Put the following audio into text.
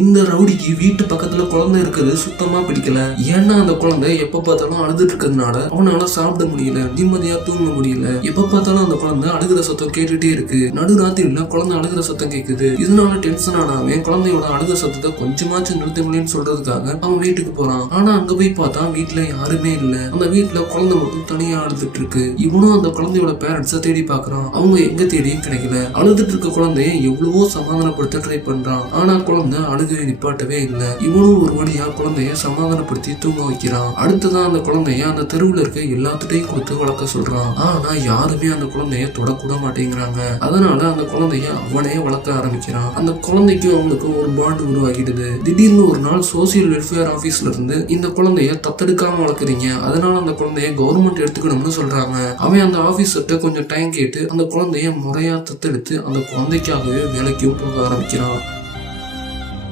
இந்த ரவுடிக்கு வீட்டு பக்கத்துல குழந்தை இருக்கிறது சுத்தமா பிடிக்கல. ஏன்னா அந்த குழந்தை எப்ப பார்த்தாலும் அழுதுட்டு இருக்கிறதுனால அவனால சாப்பிட முடியல, நிம்மதியா தூங்க முடியல. எப்ப பார்த்தாலும் அந்த குழந்தை அழுகிற சத்தம் கேட்டுட்டே இருக்கு. நடுராத்திரில குழந்தை அழுகிற சத்தம் கேக்குது. இதனால டென்ஷன் ஆனவன் குழந்தையோட அழுகிற சத்தத்தை கொஞ்சமாச்சும் நிறுத்த முடியும்னு சொல்றதுக்காக அவன் வீட்டுக்கு போறான். ஆனா அங்க போய் பார்த்தா வீட்டுல யாருமே இல்ல. அந்த வீட்டுல குழந்தை மட்டும் தனியா அழுதுட்டு இருக்கு. இவனும் அந்த குழந்தையோட பேரண்ட்ஸ தேடி பாக்குறான். அவங்க எங்க தேடியும் கிடைக்கல. அழுதுட்டு இருக்க குழந்தைய எவ்வளவோ சமாதானப்படுத்த ட்ரை பண்றான். ஆனா குழந்தை அழுகவே நிப்பாட்டவே இல்ல. இவனும் ஒரு வழியா குழந்தைய சமாதானப்படுத்தி தூங்க வைக்கிறான். அடுத்ததான் அந்த குழந்தைய அந்த தெருவுல இருக்க எல்லாத்துட்டையும் கொடுத்து வளர்க்க சொல்றான். ஆனா யாருமே அந்த குழந்தைய தொடக்கூட மாட்டேங்கிறாங்க. அதனால அந்த குழந்தைய அவனே வளர்க்க ஆரம்பிக்கிறான். அந்த குழந்தைக்கு அவனுக்கு ஒரு பாண்ட் உருவாகிடுது. திடீர்னு ஒரு நாள் சோசியல் வெல்ஃபேர் ஆபீஸ்ல இருந்து இந்த குழந்தைய தத்தெடுக்காம வளர்க்குறீங்க, அதனால அந்த குழந்தைய கவர்மெண்ட் எடுத்துக்கணும்னு சொல்றாங்க. அவன் அந்த ஆபீசர்கிட்ட கொஞ்சம் டைம் கேட்டு அந்த குழந்தைய முறையா தத்தெடுத்து அந்த குழந்தைக்காகவே வேலைக்கும் போக ஆரம்பிக்கிறான்.